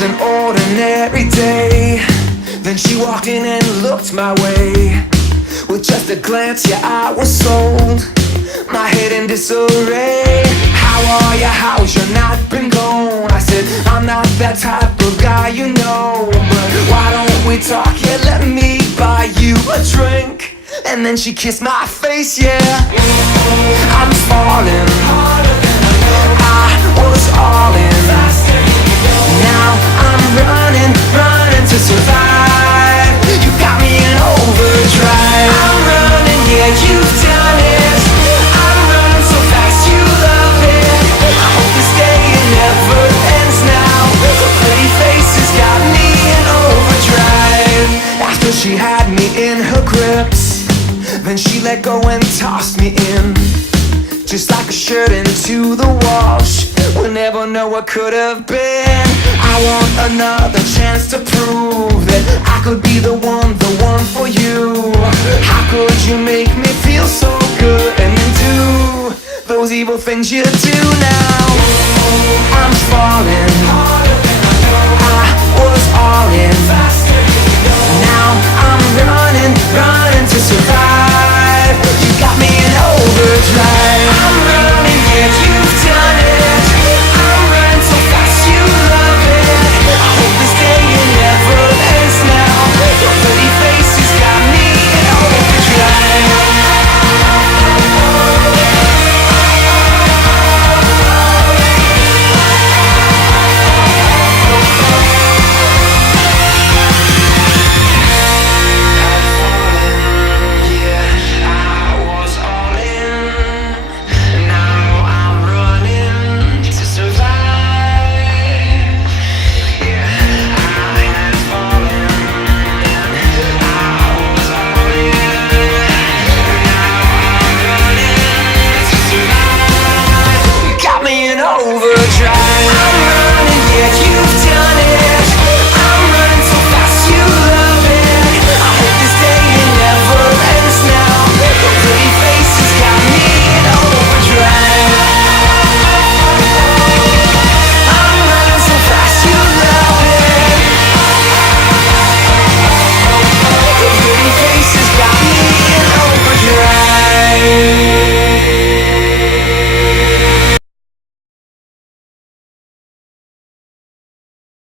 was an ordinary day. Then she walked in and looked my way. With just a glance, yeah, I was sold. My head in disarray. How are you? How's your night been gone? I said, I'm not that type of guy, you know. But why don't we talk? Yeah, let me buy you a drink. And then she kissed my face, yeah. I'm falling. I was all in. Now I'm running, running to survive. You got me in overdrive. I'm running, yeah, you've done it. I'm running so fast, you love it. I hope this day it never ends now. The pretty face has got me in overdrive. After she had me in her grips, then she let go and tossed me in. Just like a shirt into the wash. We'll never know what could have been. I want another chance to prove that I could be the one for you. How could you make me feel so good and then do those evil things you do now? I'm falling.